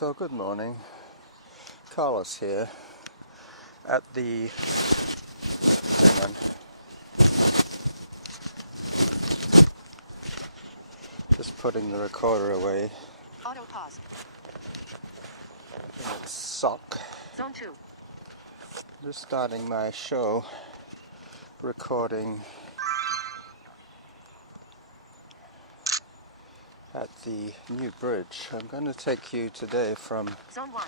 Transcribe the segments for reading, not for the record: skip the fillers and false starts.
So good morning, Carlos here at the, hang on, just putting the recorder away Auto pause. in its sock. Zone 2. Just starting my show, recording at the new bridge. I'm going to take you today from Zone 1.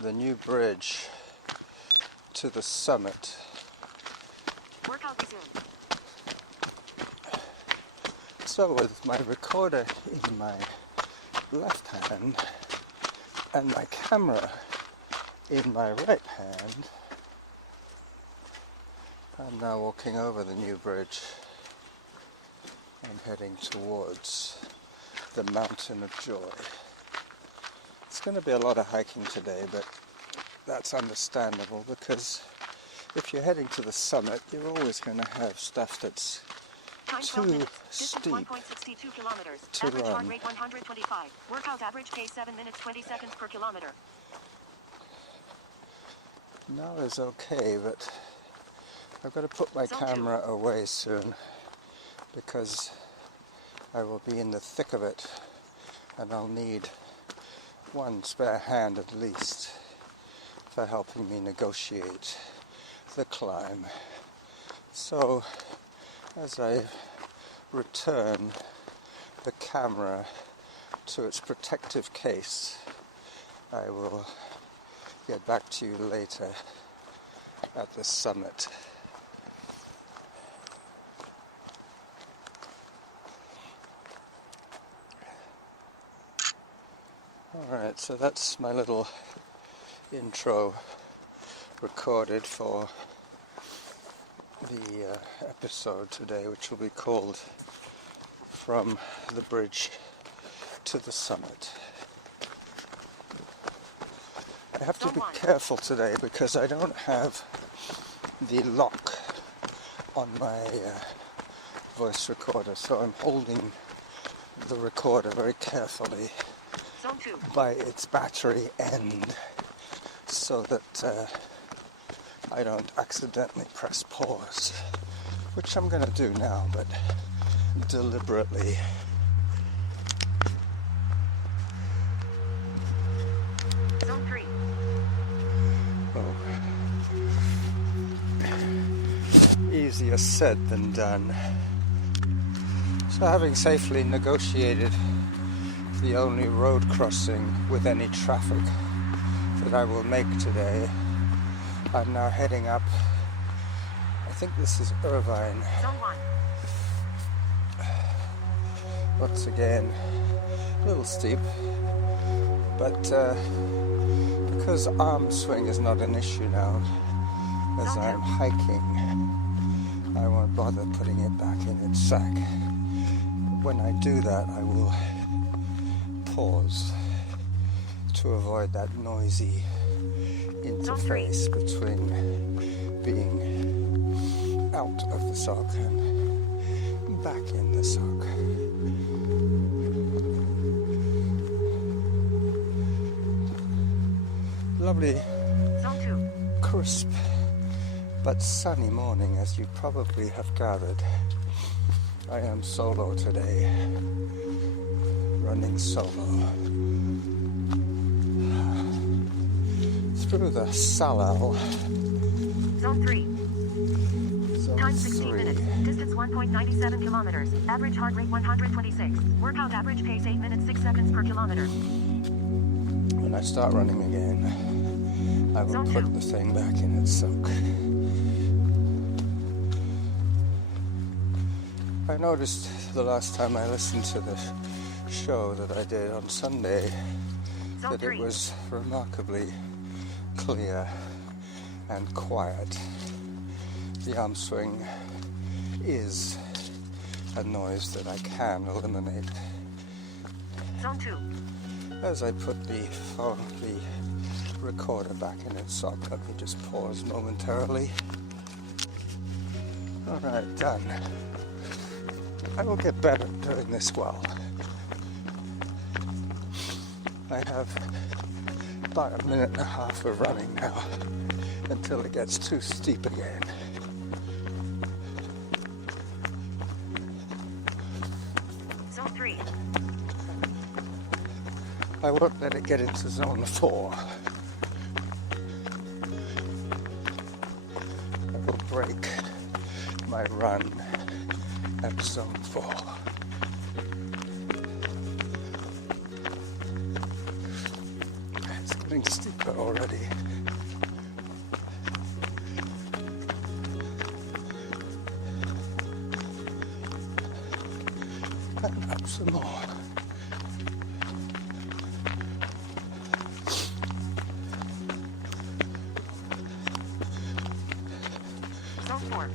the new bridge to the summit. Workout resumed. So with my recorder in my left hand and my camera in my right hand, I'm now walking over the new bridge. I'm heading towards the Mountain of Joy. It's going to be a lot of hiking today, but that's understandable because if you're heading to the summit, you're always going to have stuff that's too steep 1.62 kilometers. to Average heart run. rate 125. Workout average pace 7 minutes 20 seconds per kilometer. Now is okay, but I've got to put my Zone 2. camera away soon because I will be in the thick of it and I'll need one spare hand at least for helping me negotiate the climb. So as I return the camera to its protective case, I will get back to you later at the summit. Alright, so that's my little intro recorded for the episode today, which will be called From the Bridge to the Summit. I have to be careful today because I don't have the lock on my voice recorder, so I'm holding the recorder very carefully Zone 2. by its battery end so that I don't accidentally press pause, which I'm going to do now, but deliberately. Zone 3. Easier said than done. So having safely negotiated the only road crossing with any traffic that I will make today, I'm now heading up, I think this is Irvine. Zone 1. Once again, a little steep, but because arm swing is not an issue now, as I'm hiking, I won't bother putting it back in its sack. When I do that, I will pause to avoid that noisy interface between being out of the sock and back in the sock. Lovely, Zone 2. crisp but sunny morning, as you probably have gathered. I am solo today, running solo through the Salal. Zone 3. Zone Time 16 3. minutes. Distance 1.97 kilometers. Average heart rate 126. Workout average pace 8 minutes 6 seconds per kilometer. When I start running again, I will Zone put 2. the thing back in its sock. I noticed the last time I listened to the show that I did on Sunday Zone that 3. it was remarkably clear and quiet. The arm swing is a noise that I can eliminate. Zone 2. As I put the recorder back in its sock, let me just pause momentarily. Alright, done. I will get better at doing this well. I have about a minute and a half of running now until it gets too steep again. Zone 3. I won't let it get into zone 4. I will break my run at zone 4. It's getting steeper already. And up some more. Zone 4.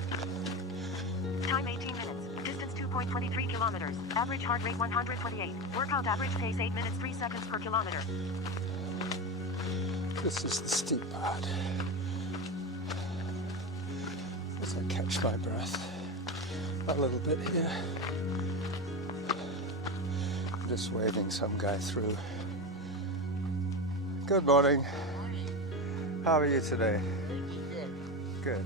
Time 18 minutes. Distance 2.23 kilometers. Average heart rate 128. Workout average pace 8 minutes 3 seconds per kilometer. This is the steep part. As I catch my breath a little bit here. Just waving some guy through. Good morning. How are you today? Good.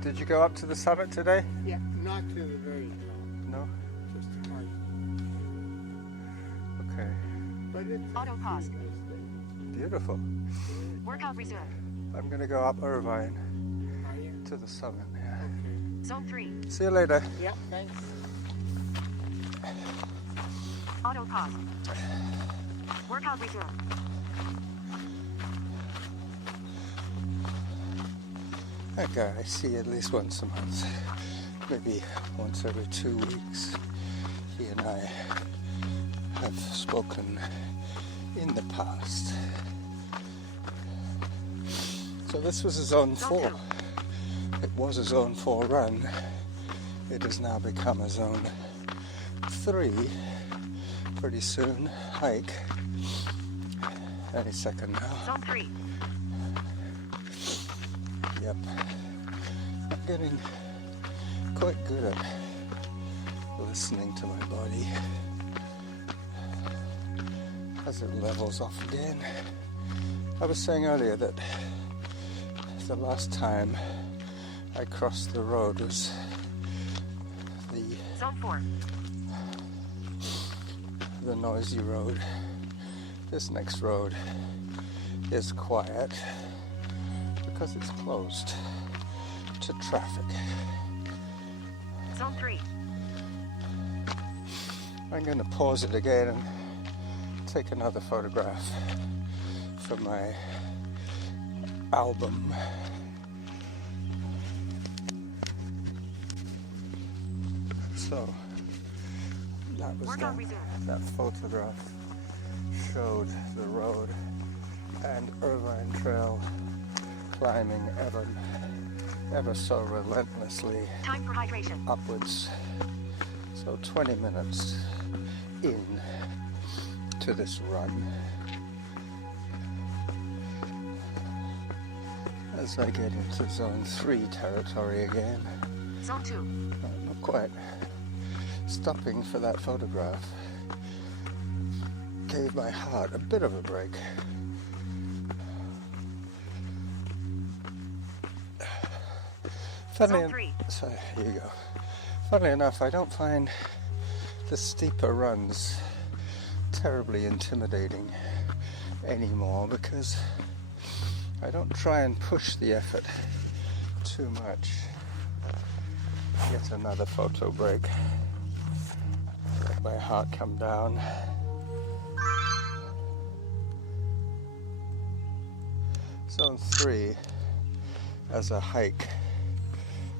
Did you go up to the summit today? Yeah, not to the very top, No? just to mark. Okay. But it's Auto pause. Beautiful. Workout resumed. I'm going to go up Irvine Are you? to the summit. Yeah. Okay. Zone 3. See you later. Yeah, thanks. Auto pause. Workout resumed. That guy I see at least once a month, maybe once every 2 weeks. He and I have spoken in the past. So this was a zone 4. It was a zone 4 run. It has now become a zone 3. Pretty soon, hike. Any second now. Zone 3. Yep. I'm getting quite good at listening to my body as it levels off again. I was saying earlier that the last time I crossed the road was Zone 4. the noisy road. This next road is quiet because it's closed to traffic. Zone 3. I'm going to pause it again and take another photograph for my album. So that was Workout that. resumed. That photograph showed the road and Irvine Trail climbing ever so relentlessly Time for hydration. upwards. So 20 minutes in to this run. As I get into zone 3 territory again. Zone 2. Not quite. Stopping for that photograph gave my heart a bit of a break. Zone 3. So here you go. Funnily enough, I don't find the steeper runs terribly intimidating anymore because I don't try and push the effort too much. Yet another photo break. Let my heart come down. Zone 3 as a hike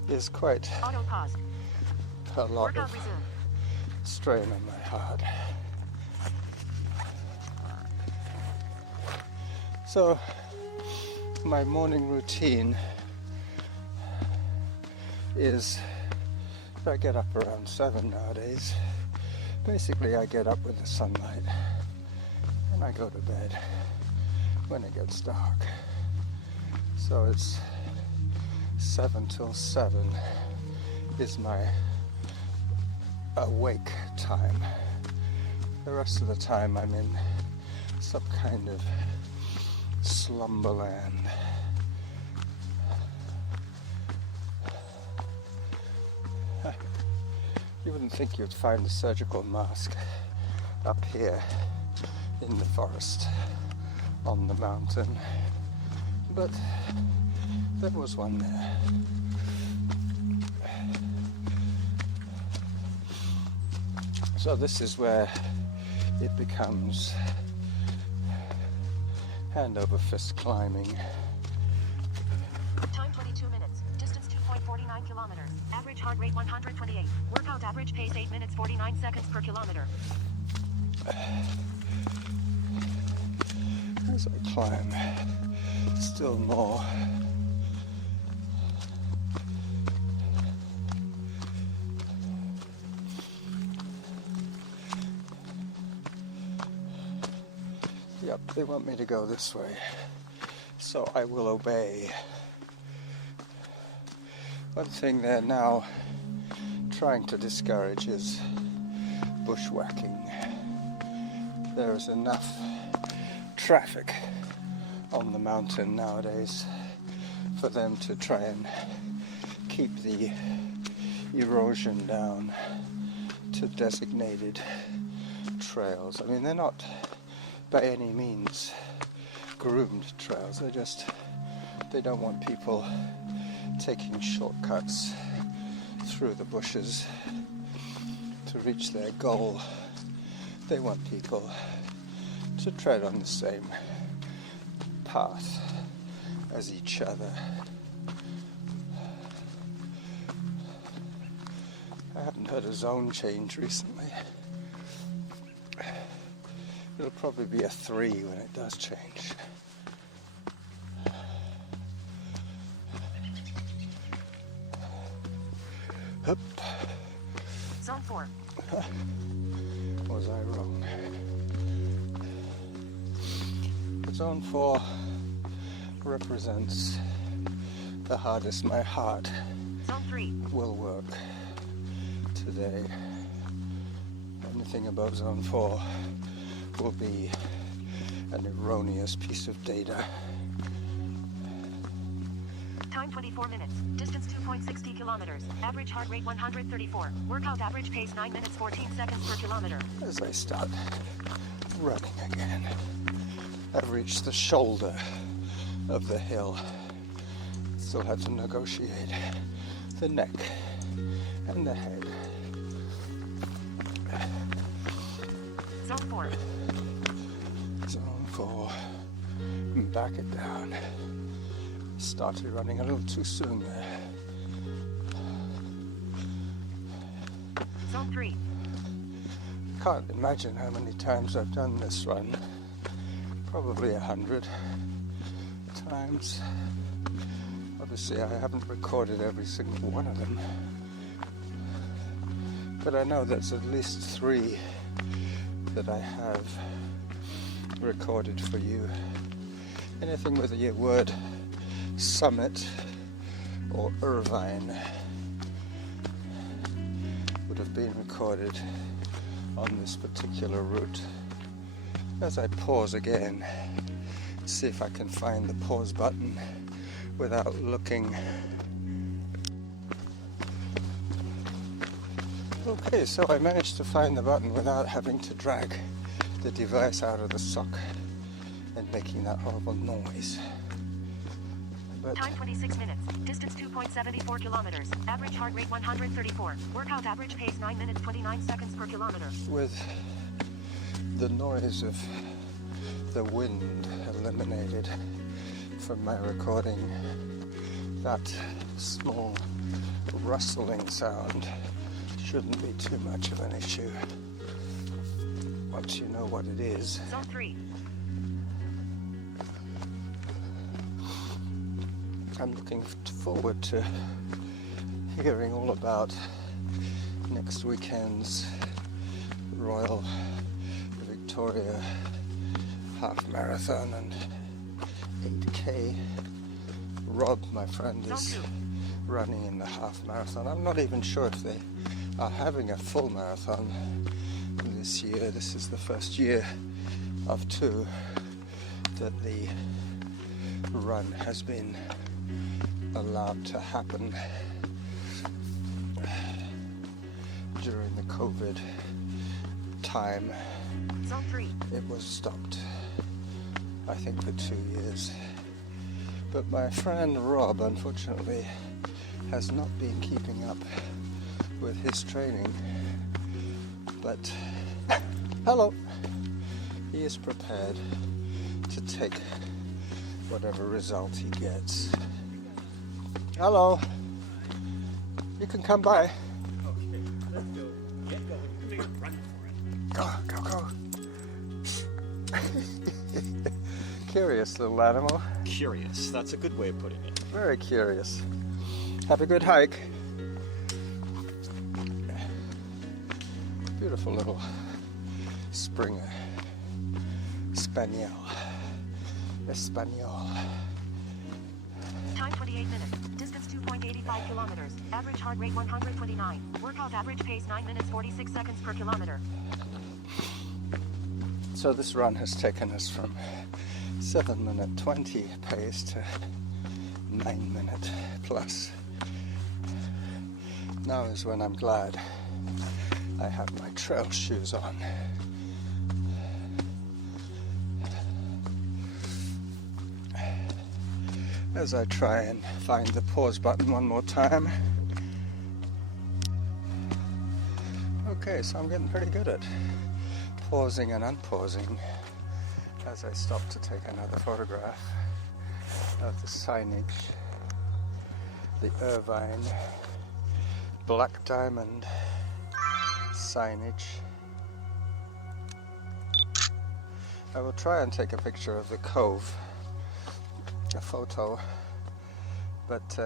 is quite Auto pause. a lot Workout of resumed. strain on my heart. So my morning routine is, if I get up around 7 nowadays, basically I get up with the sunlight and I go to bed when it gets dark. So it's 7 till 7 is my awake time. The rest of the time I'm in some kind of slumberland. You wouldn't think you'd find a surgical mask up here in the forest on the mountain, but there was one there. So this is where it becomes hand over fist climbing. Time 22 minutes. Distance 2.49 kilometers. Average heart rate 128. Workout average pace 8 minutes 49 seconds per kilometer. As I climb, still more. Yep, they want me to go this way, so I will obey. One thing they're now trying to discourage is bushwhacking. There is enough traffic on the mountain nowadays for them to try and keep the erosion down to designated trails. I mean, they're not by any means groomed trails. They don't want people taking shortcuts through the bushes to reach their goal. They want people to tread on the same path as each other. I haven't heard a zone change recently. It'll probably be a 3 when it does change. Hup. Zone 4. Was I wrong? Zone 4 represents the hardest my heart Zone 3. will work today. Anything above Zone 4 will be an erroneous piece of data. Time 24 minutes. Distance 2.60 kilometers. Average heart rate 134. Workout average pace 9 minutes 14 seconds per kilometer. As I start running again, I've reached the shoulder of the hill. Still had to negotiate the neck and the head. Zone 4. Zone 4. Back it down. Started running a little too soon there. Zone 3. Can't imagine how many times I've done this run. Probably 100 times. Obviously I haven't recorded every single one of them, but I know there's at least 3 that I have recorded for you. Anything with the word Summit or Irvine would have been recorded on this particular route. As I pause again, see if I can find the pause button without looking. Okay, so I managed to find the button without having to drag the device out of the sock and making that horrible noise. But Time 26 minutes. Distance 2.74 kilometers. Average heart rate 134. Workout average pace 9 minutes 29 seconds per kilometer. with the noise of the wind eliminated from my recording, that small rustling sound shouldn't be too much of an issue once you know what it is. Zone 3. I'm looking forward to hearing all about next weekend's Royal Victoria half marathon and 8K. Rob, my friend, is running in the half marathon. I'm not even sure if they are having a full marathon this year. This is the first year of 2 that the run has been allowed to happen during the COVID time. Zone 3. It was stopped, I think, for 2 years. But my friend Rob, unfortunately, has not been keeping up with his training. But, hello, he is prepared to take whatever result he gets. Hello, you can come by. Okay, let's go. Get going. Make a run for it. Go, go, go. Curious little animal. Curious. That's a good way of putting it. Very curious. Have a good hike. Beautiful little Springer. Spaniel. Espanol. Time 28 minutes. Distance 2.85 kilometers. Average heart rate 129. Workout average pace 9 minutes 46 seconds per kilometer. So this run has taken us from 7-minute 20 pace to 9-minute plus. Now is when I'm glad I have my trail shoes on. As I try and find the pause button one more time. Okay, so I'm getting pretty good at pausing and unpausing as I stop to take another photograph of the signage, the Irvine Black Diamond signage. I will try and take a picture of the cove, a photo, but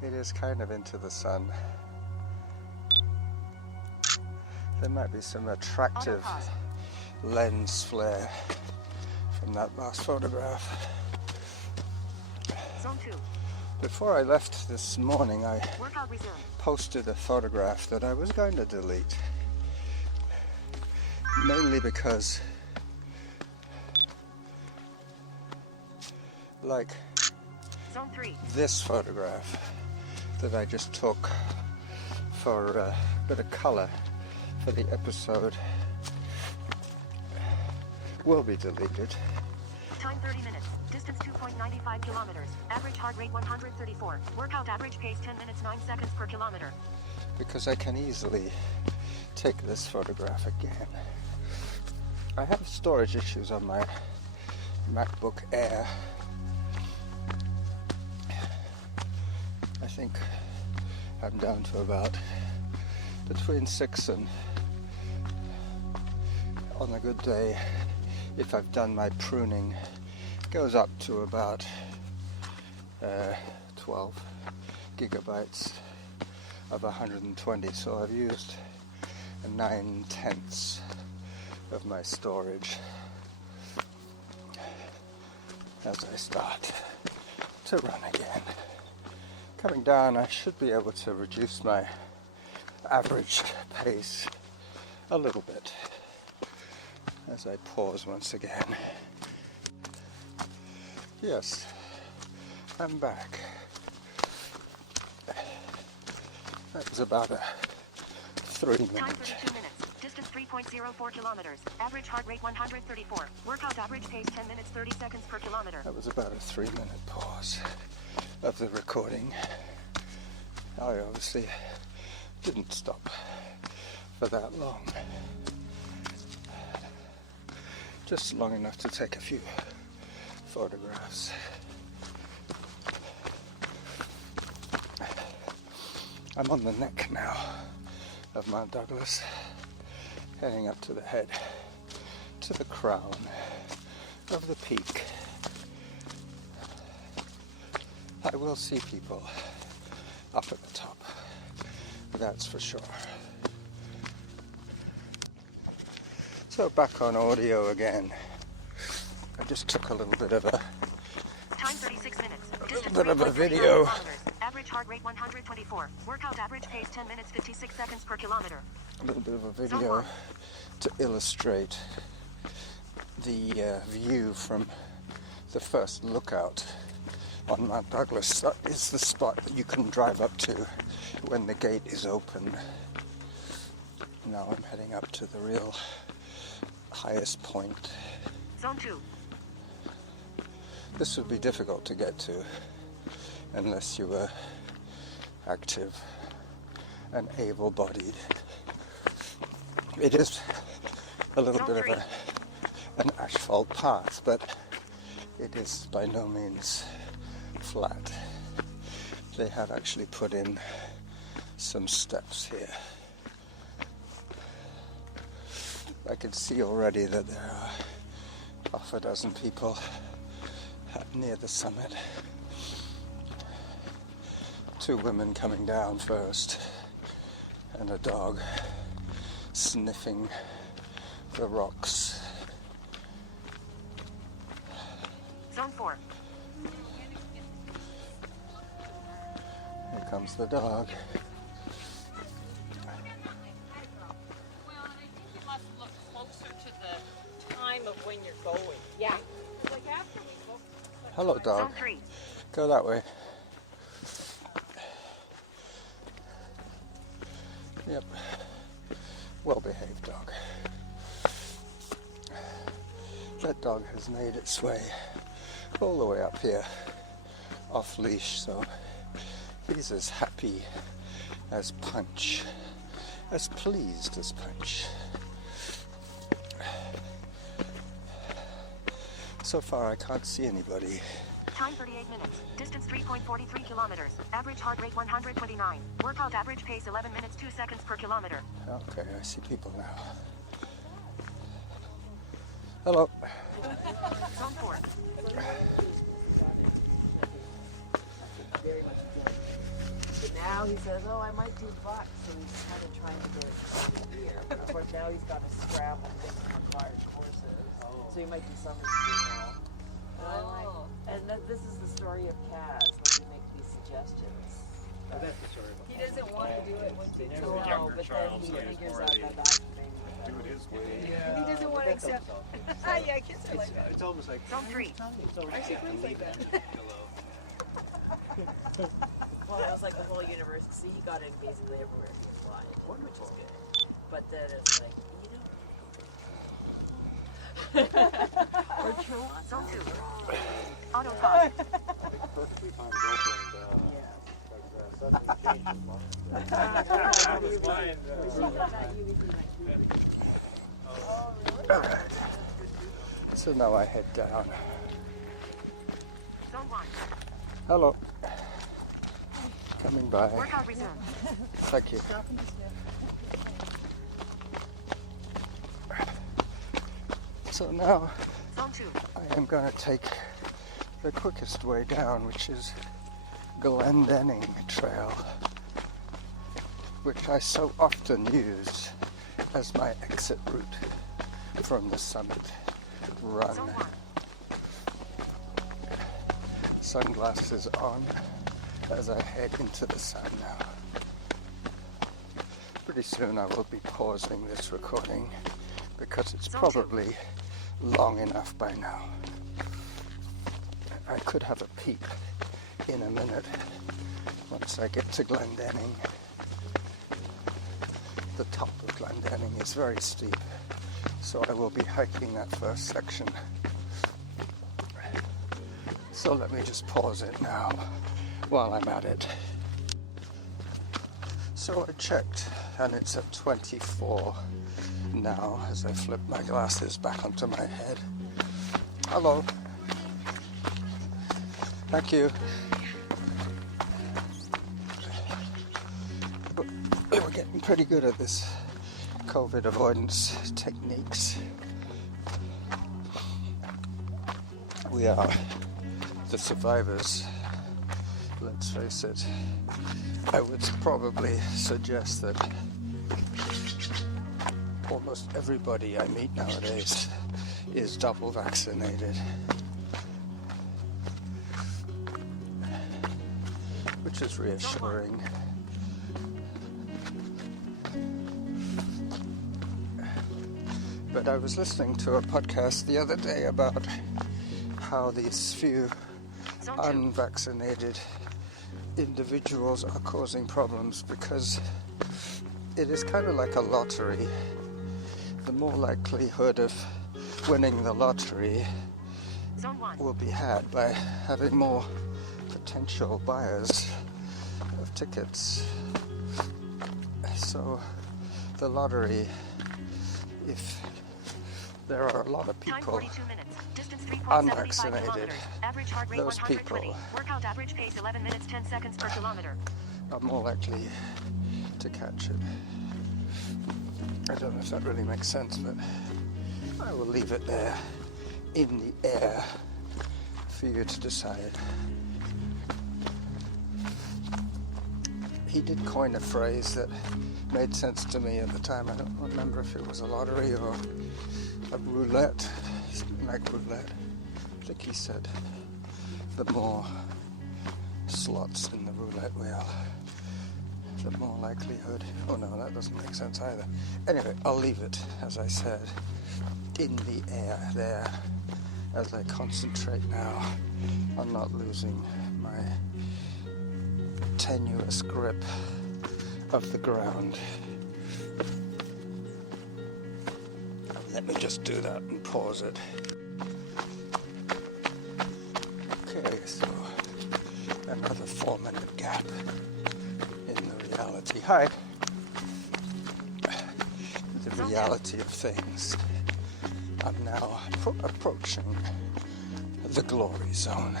it is kind of into the sun. There might be some attractive lens flare from that last photograph. Zone 2. Before I left this morning, I Workout resumed. posted a photograph that I was going to delete, mainly because, like Zone 3. this photograph that I just took for a bit of color for the episode, will be deleted. Time 30 minutes. Distance 2.95 kilometers. Average heart rate 134. Workout average pace 10 minutes 9 seconds per kilometer. Because I can easily take this photograph again. I have storage issues on my MacBook Air. I think I'm down to about between 6 and, on a good day, if I've done my pruning, goes up to about 12 gigabytes of 120. So I've used 9/10 of my storage as I start to run again. Coming down, I should be able to reduce my average pace a little bit as I pause once again. Yes, I'm back. That was about a 3-minute. Time 32 minutes. Distance 3.04 kilometers. Average heart rate 134. Workout average pace 10 minutes 30 seconds per kilometer. That was about a 3-minute pause of the recording. I obviously didn't stop for that long. Just long enough to take a few photographs. I'm on the neck now of Mount Douglas, heading up to the head, to the crown of the peak. I will see people up at the top, that's for sure. So back on audio again. I just took a little bit of a Time 36 minutes. Distance bit of a 3.35 video. kilometers. Average heart rate 124. Workout average pace 10 minutes 56 seconds per kilometer. little bit of a video to illustrate the view from the first lookout on Mount Douglas. That is the spot that you can drive up to when the gate is open. Now I'm heading up to the real highest point. Zone 2. This would be difficult to get to unless you were active and able-bodied. It is a little bit of an asphalt path, but it is by no means flat. They have actually put in some steps here. I can see already that there are half a dozen people near the summit. 2 women coming down first, and a dog sniffing the rocks. Zone 4. Here comes the dog. Well, and I think you must look closer to the time of when you're going. Yeah. Like after we go. Hello, dog. Zone 3. Go that way. Yep. Well-behaved dog. That dog has made its way all the way up here, off leash, so he's as happy as Punch, as pleased as Punch. So far I can't see anybody. Time 38 minutes. Distance 3.43 kilometers. Average heart rate 129. Workout average pace 11 minutes 2 seconds per kilometer. Okay, I see people now. Hello. Zone 4. Very much enjoyed it. But now he says, oh, I might do bucks, so he's kind of trying to get it the year. But of course, now he's got to scramble and get some required courses. So he might do summer school. And I'm like, and this is the story of Kaz when you make these suggestions. Oh, that's the story. He doesn't want to do it once he's He's a too younger but child, then he so he's figures more out the- that that's the main Do it his way. And he doesn't want to accept. Yeah, kids are like that. It's almost like Zone 3. it's almost Actually, please like that. Hello. Well, it was like the whole university. He got in basically everywhere he applied, which is good. But then it's like, or Toronto. Zone 2. Auto pause. Perfectly timed girlfriend. Suddenly changed his mind. Alright. So now I head down. Zone 1. Hello. Coming by. Workout resumed. Thank you. So now Zone 2. I am going to take the quickest way down, which is Glendenning Trail, which I so often use as my exit route from the summit run. Zone 1. Sunglasses on as I head into the sun now. Pretty soon I will be pausing this recording because it's probably long enough by now. I could have a peep in a minute once I get to Glendenning. The top of Glendenning is very steep, so I will be hiking that first section. So let me just pause it now while I'm at it. So I checked and it's at 24 now as I flip my glasses back onto my head. Hello. Thank you. But we're getting pretty good at this COVID avoidance techniques. We are the survivors, let's face it. I would probably suggest that almost everybody I meet nowadays is double vaccinated, which is reassuring. But I was listening to a podcast the other day about how these few Zone 2. unvaccinated individuals are causing problems because it is kind of like a lottery. The more likelihood of winning the lottery Zone 1. will be had by having more potential buyers of tickets. So the lottery, if there are a lot of Time people 42 minutes. Distance 3.75 unvaccinated, kilometers. Average heart rate those 120. people Workout average pace 11 minutes 10 seconds per kilometer. are more likely to catch it. I don't know if that really makes sense, but I will leave it there in the air for you to decide. He did coin a phrase that made sense to me at the time. I don't remember if it was a lottery or a roulette, something like roulette. I think he said the more slots in the roulette wheel, the more likelihood. Oh no, that doesn't make sense either. Anyway, I'll leave it, as I said, in the air there as I concentrate now on not losing my tenuous grip of the ground. Let me just do that and pause it. Okay, so another 4-minute gap in the reality. Hi. The reality of things. I'm now approaching the glory zone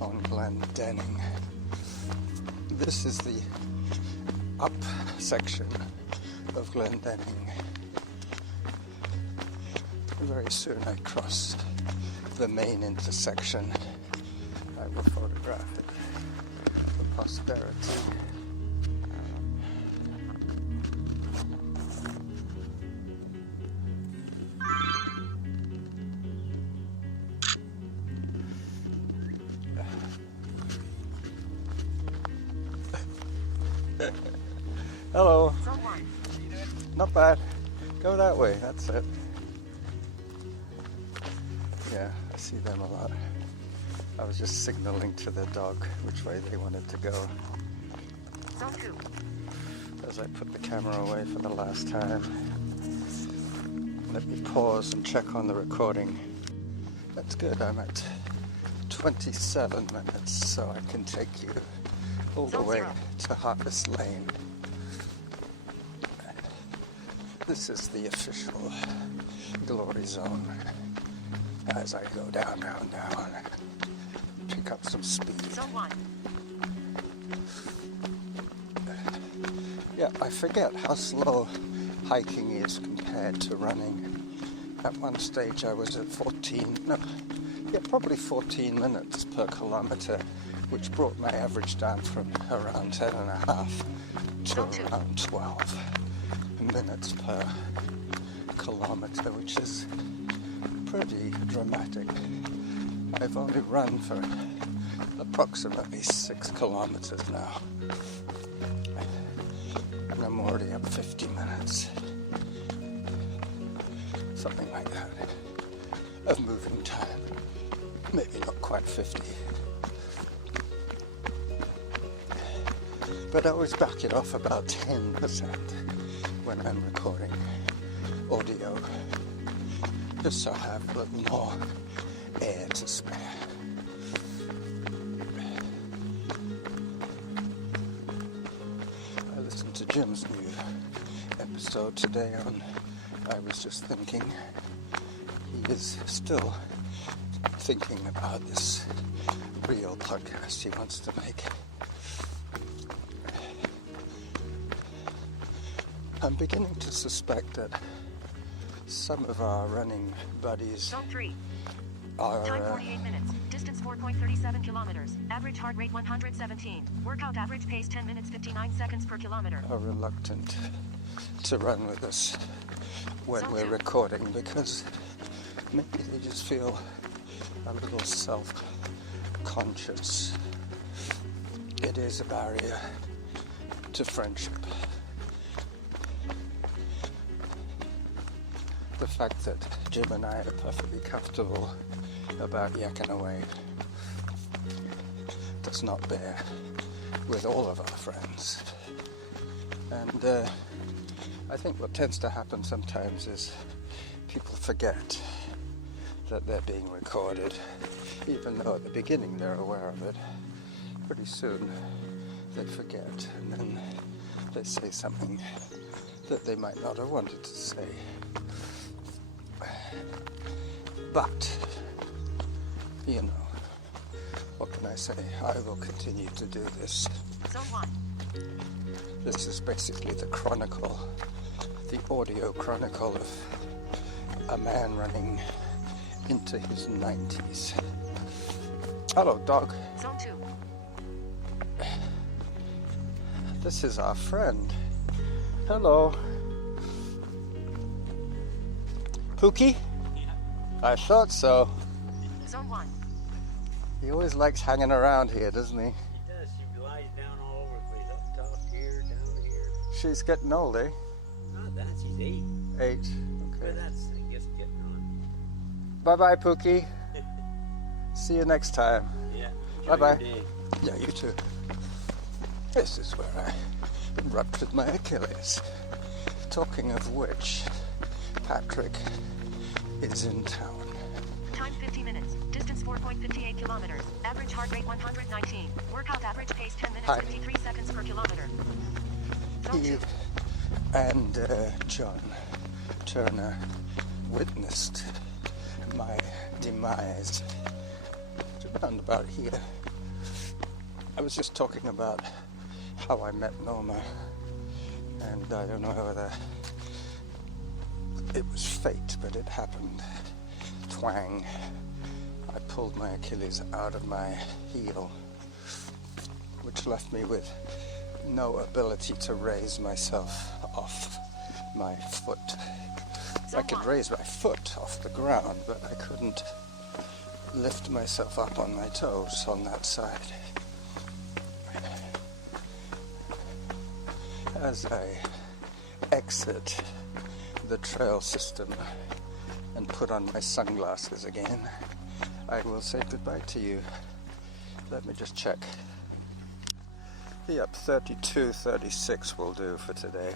on Glendenning. This is the up section of Glendenning. Very soon I cross the main intersection. I will photograph it for posterity. Hello. Zone 1. Not bad. Go that way. That's it. Yeah, I see them a lot. I was just signaling to the dog which way they wanted to go Zone 2. as I put the camera away for the last time. Let me pause and check on the recording. That's good. I'm at 27 minutes, so I can take you all the Zone way 0. to Harvest Lane. This is the official glory zone as I go down, pick up some speed. Zone 1. Yeah, I forget how slow hiking is compared to running. At one stage I was at probably 14 minutes per kilometer, which brought my average down from around 10.5 to around 12 minutes per kilometer, which is pretty dramatic. I've only run for approximately 6 kilometers now, and I'm already up 50 minutes, something like that, of moving time. Maybe not quite 50. But I always back it off about 10% when I'm recording audio, just so I have a little more air to spare. I listened to Jim's new episode today on I Was Just Thinking. He is still thinking about this real podcast he wants to make. I'm beginning to suspect that some of our running buddies Zone 3. are Time 48 minutes. Distance 4.37 kilometers. Average heart rate 117. Workout average pace 10 minutes 59 seconds per kilometer. reluctant to run with us when Zone we're 2. recording because maybe they just feel a little self-conscious. It is a barrier to friendship. The fact that Jim and I are perfectly comfortable about yakking away does not bear with all of our friends. And I think what tends to happen sometimes is people forget that they're being recorded, even though at the beginning they're aware of it. Pretty soon they forget, and then they say something that they might not have wanted to say. But, you know, what can I say? I will continue to do this. Zone 1. This is basically the chronicle, the audio chronicle of a man running into his 90s. Hello, dog. Zone 2. This is our friend. Hello. Pookie? Yeah. I thought so. Zone 1. He always likes hanging around here, doesn't he? She does. She lies down all over the place. Up top here, down here. She's getting old, eh? Not that. She's 8. 8. But Okay. that's, I guess, getting on. Bye-bye, Pookie. See you next time. Yeah. Bye-bye. Enjoy your day. Yeah, you too. This is where I ruptured my Achilles. Talking of which, Patrick is in town. Time 50 minutes. Distance 4.58 kilometers. Average heart rate 119. Workout average pace 10 minutes Hi. 53 seconds per kilometer. Zone He 2. and John Turner witnessed my demise. It's around about here. I was just talking about how I met Norma, and I don't know whether it was fate, but it happened. Twang. I pulled my Achilles out of my heel, which left me with no ability to raise myself off my foot. I could raise my foot off the ground, but I couldn't lift myself up on my toes on that side. As I exit the trail system and put on my sunglasses again, I will say goodbye to you. Let me just check. Yep, 32, 36 will do for today.